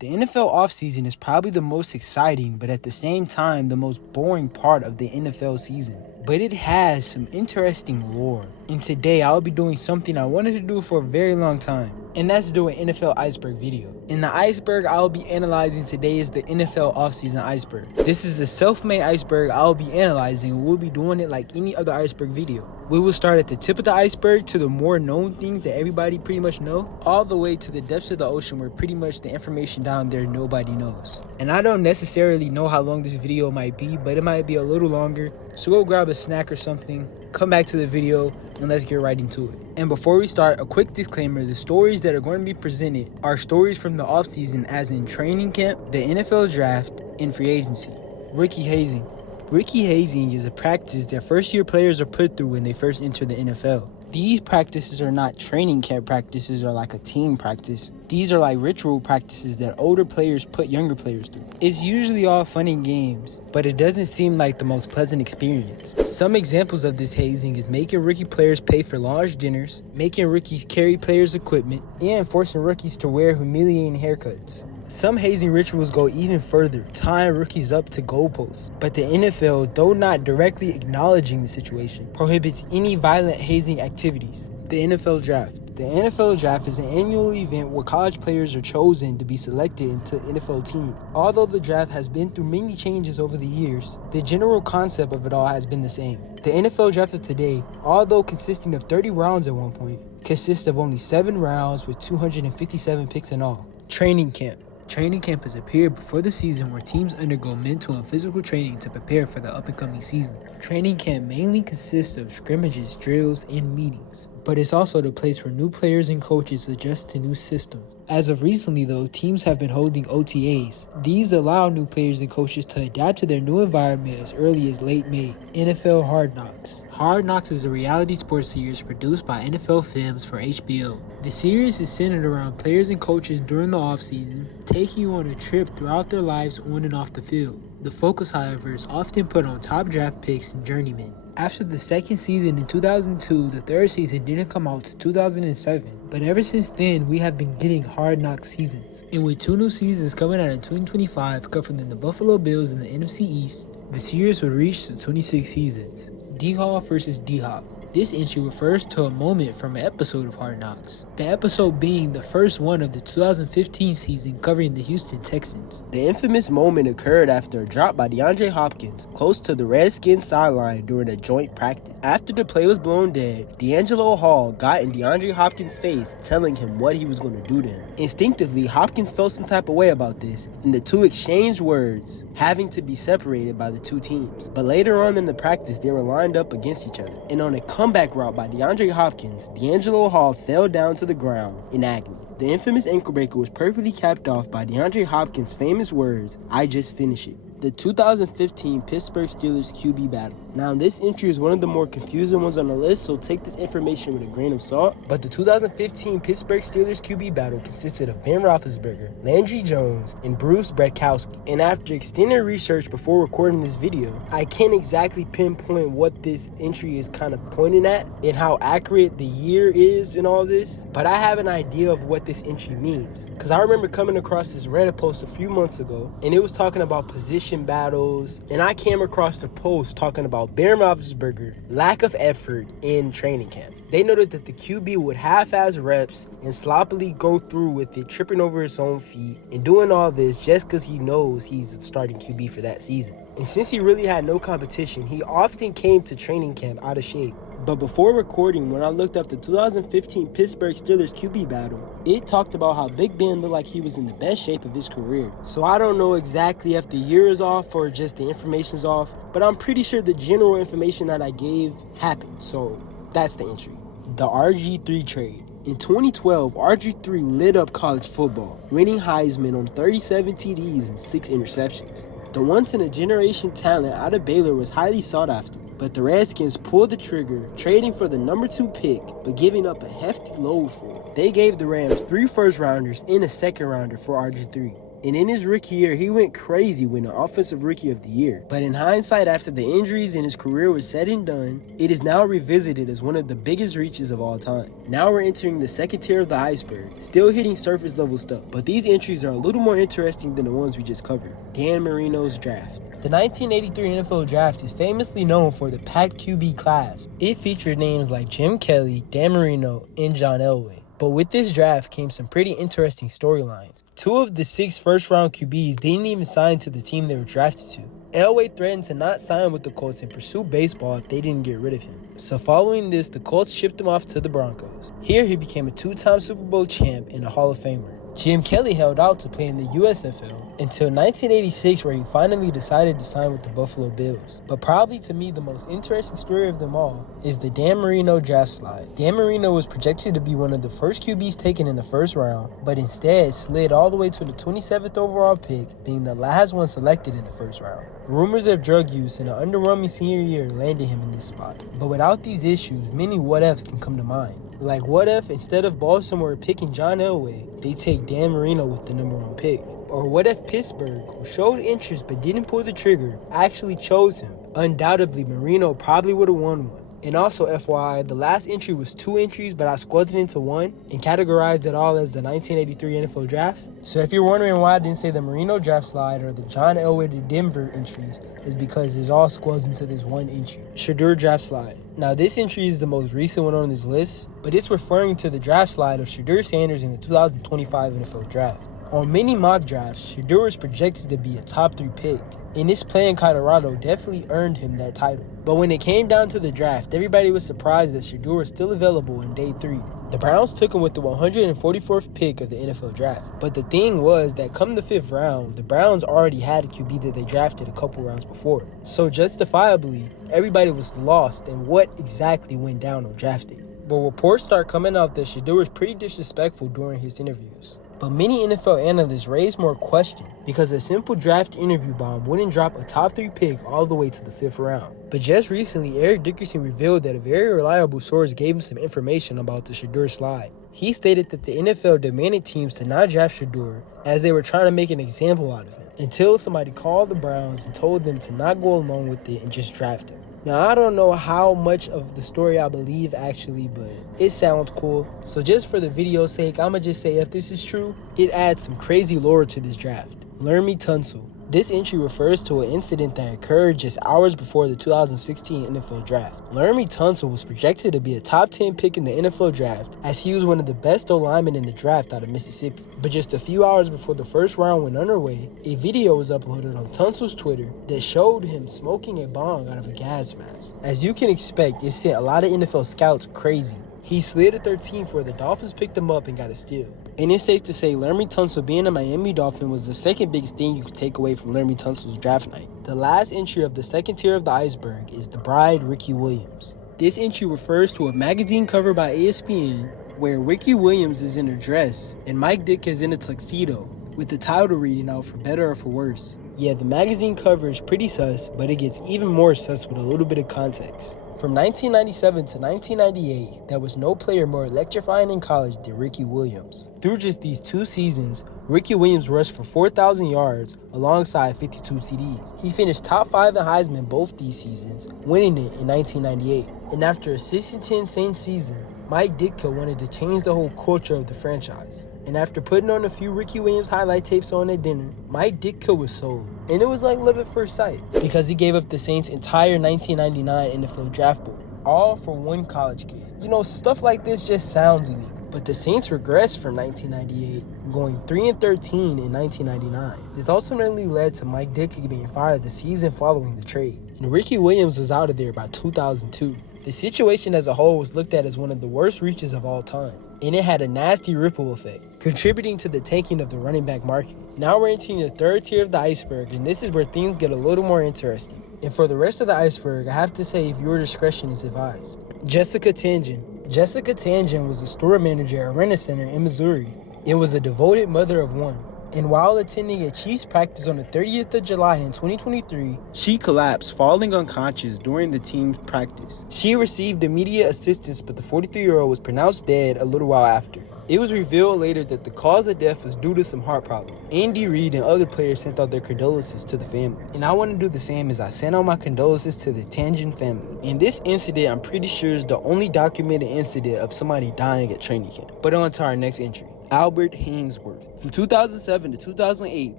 The NFL offseason is probably the most exciting, but at the same time, the most boring part of the NFL season. But it has some interesting lore. And today, I'll be doing something I wanted to do for a very long time. And that's do an NFL Iceberg video. And the iceberg I'll be analyzing today is the NFL Offseason Iceberg. This is the self-made iceberg I'll be analyzing, and we'll be doing it like any other iceberg video. We will start at the tip of the iceberg to the more known things that everybody pretty much know, all the way to the depths of the ocean where pretty much the information down there nobody knows. And I don't necessarily know how long this video might be, but it might be a little longer. So go grab a snack or something, come back to the video, and let's get right into it. And before we start, a quick disclaimer: the stories that are going to be presented are stories from the offseason, as in training camp, the NFL draft, and free agency. Rookie hazing. Rookie hazing is a practice that first-year players are put through when they first enter the NFL. These practices are not training camp practices or like a team practice. These are like ritual practices that older players put younger players through. It's usually all fun and games, but it doesn't seem like the most pleasant experience. Some examples of this hazing is making rookie players pay for large dinners, making rookies carry players' equipment, and forcing rookies to wear humiliating haircuts. Some hazing rituals go even further, tying rookies up to goalposts. But the NFL, though not directly acknowledging the situation, prohibits any violent hazing activities. The NFL Draft. The NFL Draft is an annual event where college players are chosen to be selected into NFL teams. Although the draft has been through many changes over the years, the general concept of it all has been the same. The NFL Draft of today, although consisting of 30 rounds at one point, consists of only 7 rounds with 257 picks in all. Training camp. Training camp is a period before the season where teams undergo mental and physical training to prepare for the up-and-coming season. Training camp mainly consists of scrimmages, drills, and meetings, but it's also the place where new players and coaches adjust to new systems. As of recently, though, teams have been holding OTAs. These allow new players and coaches to adapt to their new environment as early as late May. NFL Hard Knocks. Hard Knocks is a reality sports series produced by NFL Films for HBO. The series is centered around players and coaches during the offseason, taking you on a trip throughout their lives on and off the field. The focus, however, is often put on top draft picks and journeymen. After the second season in 2002, the third season didn't come out to 2007. But ever since then, we have been getting Hard Knock seasons. And with 2 new seasons coming out in 2025, covering the Buffalo Bills in the NFC East, the series will reach the 26 seasons. D-Hall versus D-Hop. This entry refers to a moment from an episode of Hard Knocks, the episode being the first one of the 2015 season covering the Houston Texans. The infamous moment occurred after a drop by DeAndre Hopkins close to the Redskins sideline during a joint practice. After the play was blown dead, D'Angelo Hall got in DeAndre Hopkins' face, telling him what he was going to do to him. Instinctively, Hopkins felt some type of way about this, and the two exchanged words, having to be separated by the two teams. But later on in the practice, they were lined up against each other, and on a comeback route by DeAndre Hopkins, D'Angelo Hall fell down to the ground in agony. The infamous ankle breaker was perfectly capped off by DeAndre Hopkins' famous words, "I just finished it." The 2015 Pittsburgh Steelers QB battle. Now, this entry is one of the more confusing ones on the list, so take this information with a grain of salt. But the 2015 Pittsburgh Steelers QB battle consisted of Ben Roethlisberger, Landry Jones, and Bruce Bradkowski. And after extended research before recording this video, I can't exactly pinpoint what this entry is kind of pointing at and how accurate the year is in all this, but I have an idea of what this entry means. Because I remember coming across this Reddit post a few months ago, and it was talking about position battles, and I came across the post talking about Ben Roethlisberger lack of effort in training camp. They noted that the QB would half-ass reps and sloppily go through with it, tripping over his own feet and doing all this just because he knows he's the starting QB for that season. And since he really had no competition, he often came to training camp out of shape. But before recording, when I looked up the 2015 Pittsburgh Steelers QB battle, it talked about how Big Ben looked like he was in the best shape of his career. So I don't know exactly if the year is off or just the information's off, but I'm pretty sure the general information that I gave happened. So that's the entry. The RG3 trade. In 2012, RG3 lit up college football, winning Heisman on 37 TDs and 6 interceptions. The once-in-a-generation talent out of Baylor was highly sought after, but the Redskins pulled the trigger, trading for the number 2 pick, but giving up a hefty load for it. They gave the Rams 3 first-rounders and a second-rounder for RG3. And in his rookie year, he went crazy winning Offensive Rookie of the Year. But in hindsight, after the injuries and his career was said and done, it is now revisited as one of the biggest reaches of all time. Now we're entering the second tier of the iceberg, still hitting surface level stuff. But these entries are a little more interesting than the ones we just covered. Dan Marino's draft. The 1983 NFL Draft is famously known for the packed QB class. It featured names like Jim Kelly, Dan Marino, and John Elway. But with this draft came some pretty interesting storylines. 2 of the 6 first-round QBs didn't even sign to the team they were drafted to. Elway threatened to not sign with the Colts and pursue baseball if they didn't get rid of him. So following this, the Colts shipped him off to the Broncos. Here he became a 2-time Super Bowl champ and a Hall of Famer. Jim Kelly held out to play in the USFL until 1986, where he finally decided to sign with the Buffalo Bills. But probably to me the most interesting story of them all is the Dan Marino draft slide. Dan Marino was projected to be one of the first QBs taken in the first round, but instead slid all the way to the 27th overall pick, being the last one selected in the first round. Rumors of drug use and an underwhelming senior year landed him in this spot. But without these issues, many what-ifs can come to mind. Like, what if instead of Baltimore picking John Elway, they take Dan Marino with the number 1 pick? Or what if Pittsburgh, who showed interest but didn't pull the trigger, actually chose him? Undoubtedly, Marino probably would have won one. And also, FYI, the last entry was 2 entries, but I squeezed it into 1 and categorized it all as the 1983 NFL Draft. So if you're wondering why I didn't say the Marino draft slide or the John Elway to Denver entries, is because it's all squeezed into this 1 entry. Shedeur draft slide. Now, this entry is the most recent one on this list, but it's referring to the draft slide of Shedeur Sanders in the 2025 NFL Draft. On many mock drafts, Shedeur is projected to be a top 3 pick, and his play in Colorado definitely earned him that title. But when it came down to the draft, everybody was surprised that Shedeur was still available in day 3. The Browns took him with the 144th pick of the NFL Draft. But the thing was that come the 5th round, the Browns already had a QB that they drafted a couple rounds before. So justifiably, everybody was lost in what exactly went down on draft day. But reports start coming out that Shedeur was pretty disrespectful during his interviews. But many NFL analysts raised more questions because a simple draft interview bomb wouldn't drop a top 3 pick all the way to the 5th round. But just recently, Eric Dickerson revealed that a very reliable source gave him some information about the Shedeur slide. He stated that the NFL demanded teams to not draft Shedeur as they were trying to make an example out of him, until somebody called the Browns and told them to not go along with it and just draft him. Now, I don't know how much of the story I believe actually, but it sounds cool. So just for the video's sake, I'ma just say if this is true, it adds some crazy lore to this draft. Laremy Tunsil. This entry refers to an incident that occurred just hours before the 2016 NFL Draft. Laremy Tunsil was projected to be a top 10 pick in the NFL Draft as he was one of the best O-linemen in the draft out of Mississippi. But just a few hours before the first round went underway, a video was uploaded on Tunsil's Twitter that showed him smoking a bong out of a gas mask. As you can expect, it sent a lot of NFL scouts crazy. He slid to 13th where the Dolphins picked him up and got a steal. And it's safe to say Laremy Tunsil being a Miami Dolphin was the second biggest thing you could take away from Laremy Tunsil's draft night. The last entry of the second tier of the iceberg is the bride Ricky Williams. This entry refers to a magazine cover by ESPN where Ricky Williams is in a dress and Mike Dick is in a tuxedo, with the title reading out for better or for worse. Yeah, the magazine cover is pretty sus, but it gets even more sus with a little bit of context. From 1997 to 1998, there was no player more electrifying in college than Ricky Williams. Through just these 2 seasons, Ricky Williams rushed for 4,000 yards alongside 52 TDs. He finished top 5 in Heisman both these seasons, winning it in 1998. And after a 6-10 Saints season, Mike Ditka wanted to change the whole culture of the franchise. And after putting on a few Ricky Williams highlight tapes on at dinner, Mike Ditka was sold. And it was like love at first sight, because he gave up the Saints' entire 1999 NFL draft board, all for one college kid. You know, stuff like this just sounds illegal. But the Saints regressed from 1998, going 3-13 in 1999. This ultimately led to Mike Ditka being fired the season following the trade, and Ricky Williams was out of there by 2002. The situation as a whole was looked at as one of the worst reaches of all time, and it had a nasty ripple effect, contributing to the tanking of the running back market. Now we're entering the third tier of the iceberg, and this is where things get a little more interesting. And for the rest of the iceberg, I have to say viewer discretion is advised. Jessica Tangent. Jessica Tangent was a store manager at Rent-A-Center in Missouri and was a devoted mother of one. And while attending a Chiefs practice on the 30th of July in 2023, she collapsed, falling unconscious during the team's practice. She received immediate assistance, but the 43-year-old was pronounced dead a little while after. It was revealed later that the cause of death was due to some heart problem. Andy Reid and other players sent out their condolences to the family. And I want to do the same as I sent out my condolences to the Tangent family. And this incident, I'm pretty sure, is the only documented incident of somebody dying at training camp. But on to our next entry. Albert Haynesworth. From 2007 to 2008,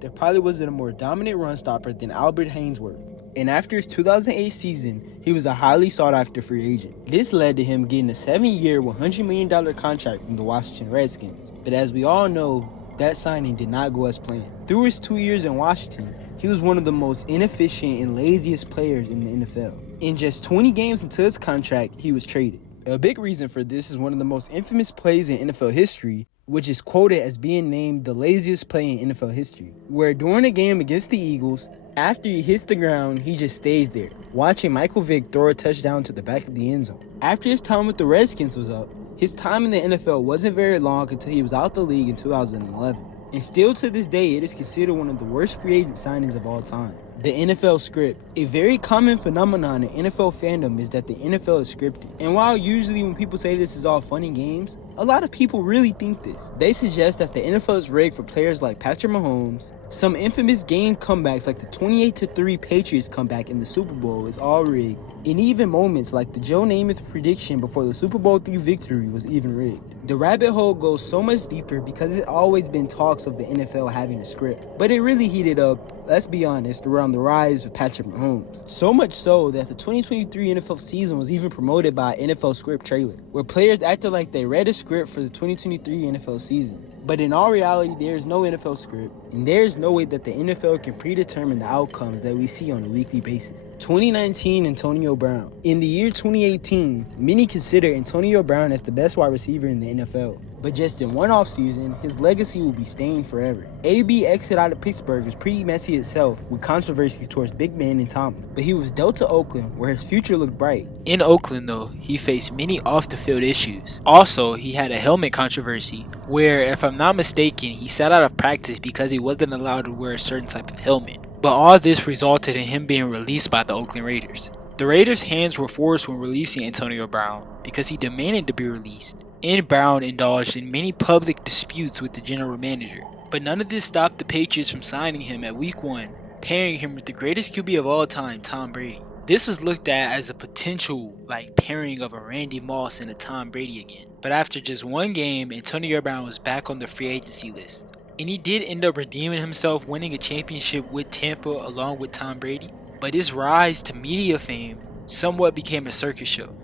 there probably wasn't a more dominant run stopper than Albert Haynesworth. And after his 2008 season, he was a highly sought-after free agent. This led to him getting a 7-year, $100 million contract from the Washington Redskins. But as we all know, that signing did not go as planned. Through his 2 years in Washington, he was one of the most inefficient and laziest players in the NFL. In just 20 games into his contract, he was traded. A big reason for this is one of the most infamous plays in NFL history, which is quoted as being named the laziest play in NFL history, where during a game against the Eagles, after he hits the ground, he just stays there, watching Michael Vick throw a touchdown to the back of the end zone. After his time with the Redskins was up, his time in the NFL wasn't very long until he was out the league in 2011. And still to this day, it is considered one of the worst free agent signings of all time. The NFL script. A very common phenomenon in NFL fandom is that the NFL is scripted. And while usually when people say this is all fun and games, a lot of people really think this. They suggest that the NFL is rigged for players like Patrick Mahomes. Some infamous game comebacks like the 28-3 Patriots comeback in the Super Bowl is all rigged. And even moments like the Joe Namath prediction before the Super Bowl III victory was even rigged. The rabbit hole goes so much deeper because it's always been talks of the NFL having a script. But it really heated up, let's be honest, around the rise of Patrick Mahomes. So much so that the 2023 NFL season was even promoted by an NFL script trailer, where players acted like they read a script for the 2023 NFL season. But in all reality, there is no NFL script, and there is no way that the NFL can predetermine the outcomes that we see on a weekly basis. 2019 Antonio Brown. In the year 2018, many consider Antonio Brown as the best wide receiver in the NFL. But just in one offseason, his legacy will be stained forever. AB exit out of Pittsburgh was pretty messy itself, with controversies towards Big Ben and Tomlin. But he was dealt to Oakland, where his future looked bright. In Oakland, though, he faced many off-the-field issues. Also, he had a helmet controversy, where, if I'm not mistaken, he sat out of practice because he wasn't allowed to wear a certain type of helmet. But all this resulted in him being released by the Oakland Raiders. The Raiders' hands were forced when releasing Antonio Brown because he demanded to be released. And Brown indulged in many public disputes with the general manager. But none of this stopped the Patriots from signing him at week 1, pairing him with the greatest QB of all time, Tom Brady. This was looked at as a potential pairing of a Randy Moss and a Tom Brady again. But after just one game, Antonio Brown was back on the free agency list. And he did end up redeeming himself, winning a championship with Tampa along with Tom Brady. But his rise to media fame somewhat became a circus show.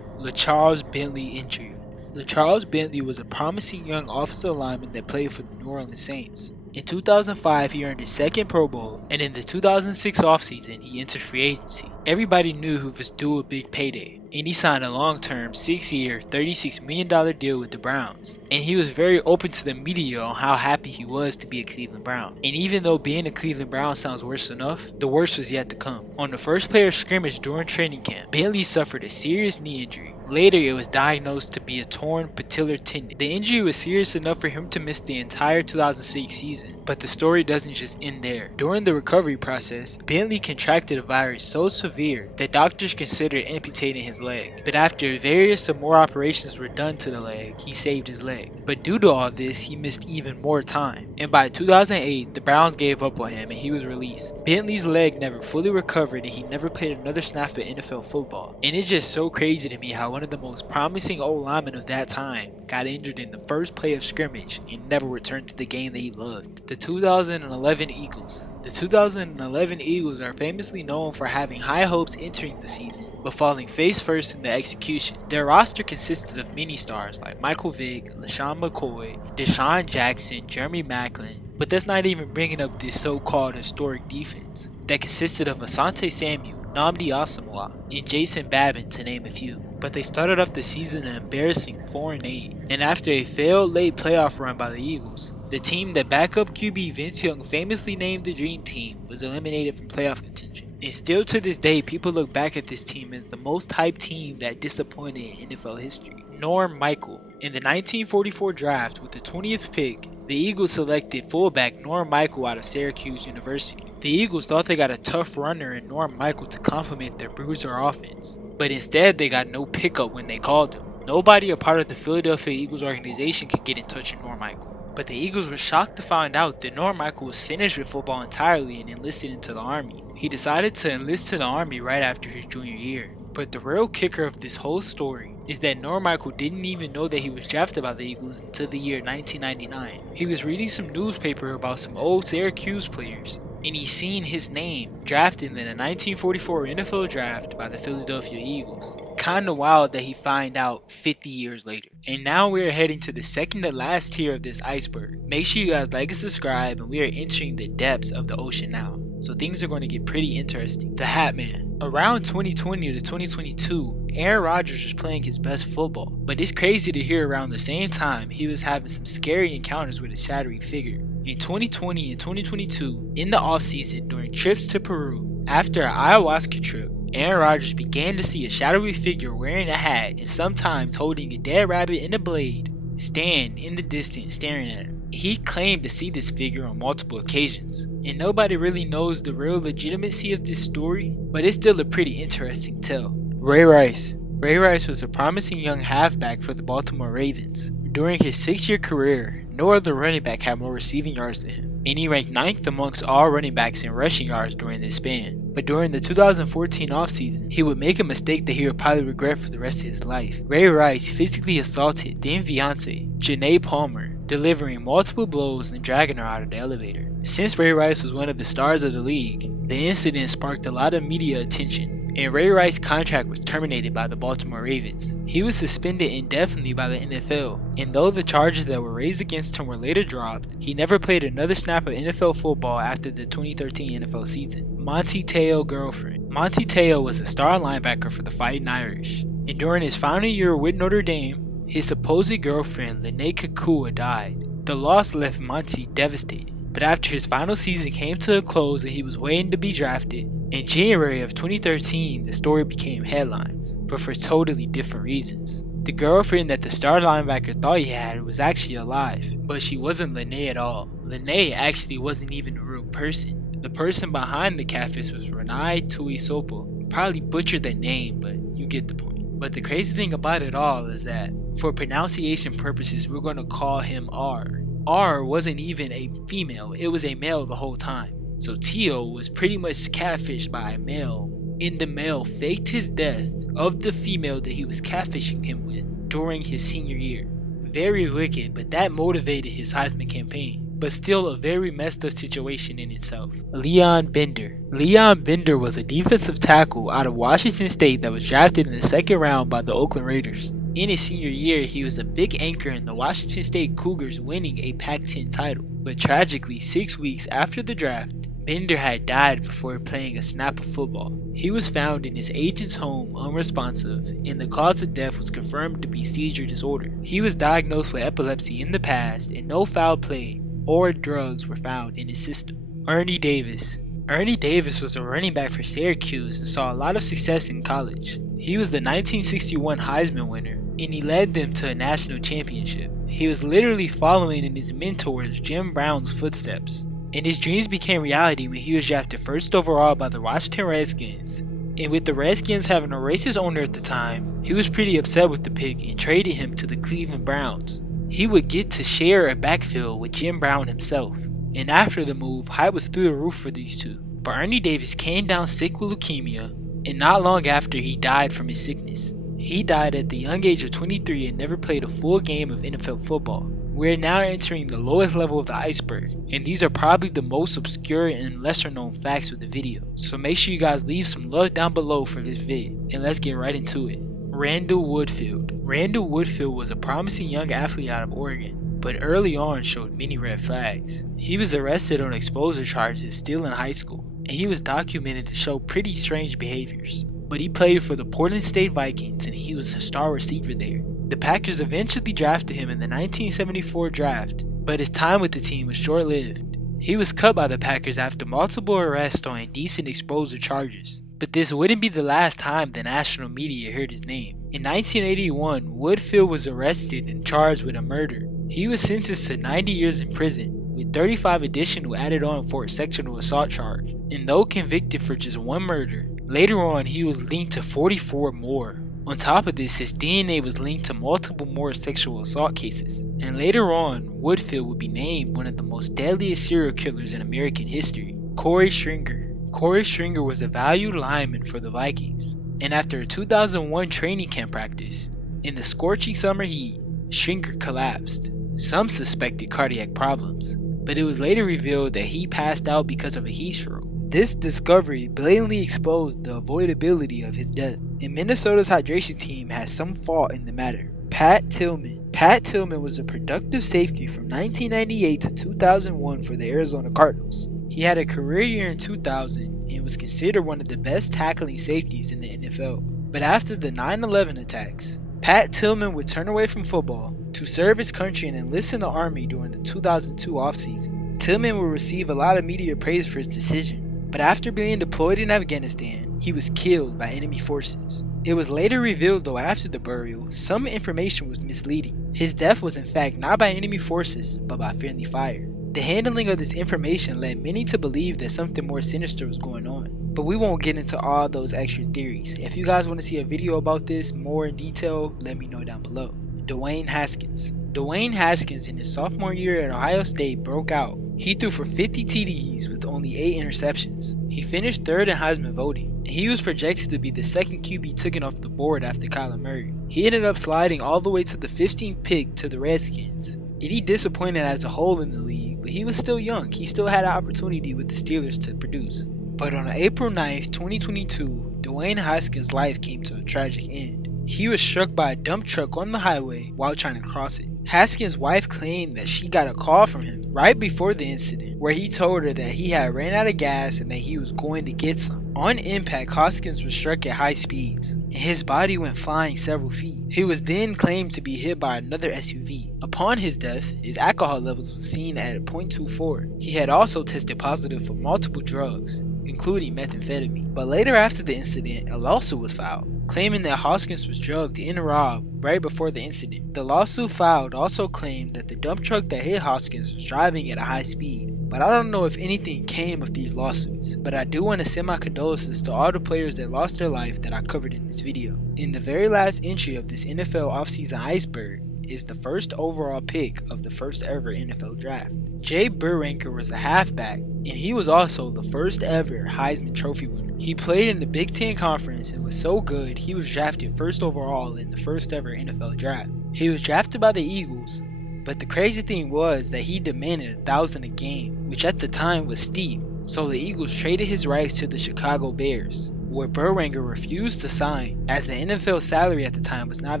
LaCharles Bentley injury. LaCharles Bentley was a promising young offensive lineman that played for the New Orleans Saints. In 2005, he earned his second Pro Bowl, and in the 2006 offseason, he entered free agency. Everybody knew he was due a big payday, and he signed a long-term 6-year, $36 million deal with the Browns. And he was very open to the media on how happy he was to be a Cleveland Brown. And even though being a Cleveland Brown sounds worse enough, the worst was yet to come. On the first player scrimmage during training camp, Bentley suffered a serious knee injury. Later, it was diagnosed to be a torn patellar tendon. The injury was serious enough for him to miss the entire 2006 season, but the story doesn't just end there. During the recovery process, Bentley contracted a virus so severe that doctors considered amputating his leg. But after various and more operations were done to the leg, he saved his leg. But due to all this, he missed even more time. And by 2008, the Browns gave up on him and he was released. Bentley's leg never fully recovered and he never played another snap of NFL football. And it's just so crazy to me how one of the most promising old linemen of that time got injured in the first play of scrimmage and never returned to the game that he loved. The 2011 Eagles. The 2011 Eagles are famously known for having high hopes entering the season, but falling face first in the execution. Their roster consisted of many stars like Michael Vick, LaShawn McCoy, Deshaun Jackson, Jeremy Maclin, but that's not even bringing up this so-called historic defense that consisted of Asante Samuel, Nnamdi Asomugha, and Jason Babin, to name a few. But they started off the season an embarrassing 4-8, and after a failed late playoff run by the Eagles, the team that backup QB Vince Young famously named the Dream Team was eliminated from playoff contention. And still to this day, people look back at this team as the most hyped team that disappointed in NFL history. Norm Michael. In the 1944 draft, with the 20th pick, the Eagles selected fullback Norm Michael out of Syracuse University. The Eagles thought they got a tough runner in Norm Michael to complement their bruiser offense, but instead they got no pickup when they called him. Nobody a part of the Philadelphia Eagles organization could get in touch with Normichael. But the Eagles were shocked to find out that Normichael was finished with football entirely and enlisted into the Army. He decided to enlist to the Army right after his junior year. But the real kicker of this whole story is that Normichael didn't even know that he was drafted by the Eagles until the year 1999. He was reading some newspaper about some old Syracuse players, and he seen his name drafted in the 1944 NFL draft by the Philadelphia Eagles. Kinda wild that he find out 50 years later. And now we're heading to the second to last tier of this iceberg. Make sure you guys like and subscribe, and we are entering the depths of the ocean now. So things are going to get pretty interesting. The Hat Man. Around 2020 to 2022, Aaron Rodgers was playing his best football. But it's crazy to hear around the same time he was having some scary encounters with a shadowy figure. In 2020 and 2022, in the offseason during trips to Peru, after an ayahuasca trip, Aaron Rodgers began to see a shadowy figure wearing a hat and sometimes holding a dead rabbit and a blade stand in the distance staring at him. He claimed to see this figure on multiple occasions, and nobody really knows the real legitimacy of this story, but it's still a pretty interesting tale. Ray Rice. Ray Rice was a promising young halfback for the Baltimore Ravens. During his 6-year career, no other running back had more receiving yards than him, and he ranked 9th amongst all running backs in rushing yards during this span. But during the 2014 offseason, he would make a mistake that he would probably regret for the rest of his life. Ray Rice physically assaulted then fiancée, Janae Palmer, delivering multiple blows and dragging her out of the elevator. Since Ray Rice was one of the stars of the league, the incident sparked a lot of media attention, and Ray Rice's contract was terminated by the Baltimore Ravens. He was suspended indefinitely by the NFL, and though the charges that were raised against him were later dropped, he never played another snap of NFL football after the 2013 NFL season. Monty Te'o girlfriend. Monty Te'o was a star linebacker for the Fighting Irish, and during his final year with Notre Dame, his supposed girlfriend Lene Kakua died. The loss left Monty devastated, but after his final season came to a close and he was waiting to be drafted, in January of 2013 the story became headlines, but for totally different reasons. The girlfriend that the star linebacker thought he had was actually alive, but she wasn't Lene at all. Lene actually wasn't even a real person. The person behind the catfish was Renai Tuisopo. Probably butchered that name, but you get the point. But the crazy thing about it all is that, for pronunciation purposes, we're going to call him R. R wasn't even a female, it was a male the whole time. So Tio was pretty much catfished by a male, and the male faked his death of the female that he was catfishing him with during his senior year. Very wicked, but that motivated his Heisman campaign. But still a very messed up situation in itself. Leon Bender. Leon Bender was a defensive tackle out of Washington State that was drafted in the 2nd round by the Oakland Raiders. In his senior year, he was a big anchor in the Washington State Cougars winning a Pac-10 title. But tragically, 6 weeks after the draft, Bender had died before playing a snap of football. He was found in his agent's home unresponsive, and the cause of death was confirmed to be seizure disorder. He was diagnosed with epilepsy in the past, and no foul play or drugs were found in his system. Ernie Davis. Ernie Davis was a running back for Syracuse and saw a lot of success in college. He was the 1961 Heisman winner, and he led them to a national championship. He was literally following in his mentor's Jim Brown's footsteps, and his dreams became reality when he was drafted 1st overall by the Washington Redskins. And with the Redskins having a racist owner at the time, he was pretty upset with the pick and traded him to the Cleveland Browns. He would get to share a backfield with Jim Brown himself, and after the move, hype was through the roof for these two. But Ernie Davis came down sick with leukemia, and not long after he died from his sickness. He died at the young age of 23 and never played a full game of NFL football. We're now entering the lowest level of the iceberg, and these are probably the most obscure and lesser known facts of the video. So make sure you guys leave some love down below for this vid, and let's get right into it. Randall Woodfield. Randall Woodfield was a promising young athlete out of Oregon, but early on showed many red flags. He was arrested on exposure charges still in high school, and he was documented to show pretty strange behaviors. But he played for the Portland State Vikings, and he was a star receiver there. The Packers eventually drafted him in the 1974 draft, but his time with the team was short-lived. He was cut by the Packers after multiple arrests on indecent exposure charges. But this wouldn't be the last time the national media heard his name. In 1981, Woodfield was arrested and charged with a murder. He was sentenced to 90 years in prison, with 35 additional added on for a sexual assault charge. And though convicted for just one murder, later on he was linked to 44 more. On top of this, his DNA was linked to multiple more sexual assault cases, and later on, Woodfield would be named one of the most deadliest serial killers in American history. Corey Stringer. Corey Stringer was a valued lineman for the Vikings, and after a 2001 training camp practice, in the scorching summer heat, Stringer collapsed. Some suspected cardiac problems, but it was later revealed that he passed out because of a heat stroke. This discovery blatantly exposed the avoidability of his death, and Minnesota's hydration team had some fault in the matter. Pat Tillman. Pat Tillman was a productive safety from 1998 to 2001 for the Arizona Cardinals. He had a career year in 2000 and was considered one of the best tackling safeties in the NFL. But after the 9/11 attacks, Pat Tillman would turn away from football to serve his country and enlist in the Army during the 2002 offseason. Tillman would receive a lot of media praise for his decision, but after being deployed in Afghanistan, he was killed by enemy forces. It was later revealed, though, after the burial, some information was misleading. His death was in fact not by enemy forces, but by friendly fire. The handling of this information led many to believe that something more sinister was going on, but we won't get into all those extra theories. If you guys want to see a video about this more in detail, let me know down below. Dwayne Haskins. Dwayne Haskins in his sophomore year at Ohio State broke out. He threw for 50 TDs with only 8 interceptions. He finished 3rd in Heisman voting, and he was projected to be the second QB taken off the board after Kyler Murray. He ended up sliding all the way to the 15th pick to the Redskins. He disappointed as a whole in the league, but he was still young. He still had an opportunity with the Steelers to produce. But on April 9th, 2022, Dwayne Haskins' life came to a tragic end. He was struck by a dump truck on the highway while trying to cross it. Haskins' wife claimed that she got a call from him right before the incident, where he told her that he had ran out of gas and that he was going to get some. On impact, Haskins was struck at high speeds, and his body went flying several feet. He was then claimed to be hit by another SUV. Upon his death, his alcohol levels were seen at .24. He had also tested positive for multiple drugs, including methamphetamine. But later after the incident, a lawsuit was filed, claiming that Haskins was drugged and robbed right before the incident. The lawsuit filed also claimed that the dump truck that hit Haskins was driving at a high speed. But I don't know if anything came of these lawsuits. But I do want to send my condolences to all the players that lost their life that I covered in this video. In the very last entry of this NFL Offseason Iceberg is the first overall pick of the first ever NFL draft. Jay Burranker was a halfback, and he was also the first ever Heisman Trophy winner. He played in the Big Ten Conference and was so good he was drafted first overall in the first ever NFL draft. He was drafted by the Eagles, but the crazy thing was that he demanded $1,000 a game, which at the time was steep, so the Eagles traded his rights to the Chicago Bears, where Burranger refused to sign, as the NFL salary at the time was not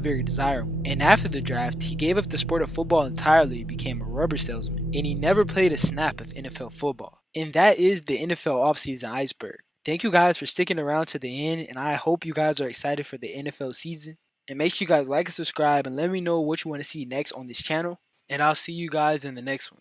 very desirable. And after the draft, he gave up the sport of football entirely and became a rubber salesman, and he never played a snap of NFL football. And that is the NFL Offseason Iceberg. Thank you guys for sticking around to the end, and I hope you guys are excited for the NFL season. And make sure you guys like and subscribe, and let me know what you want to see next on this channel, and I'll see you guys in the next one.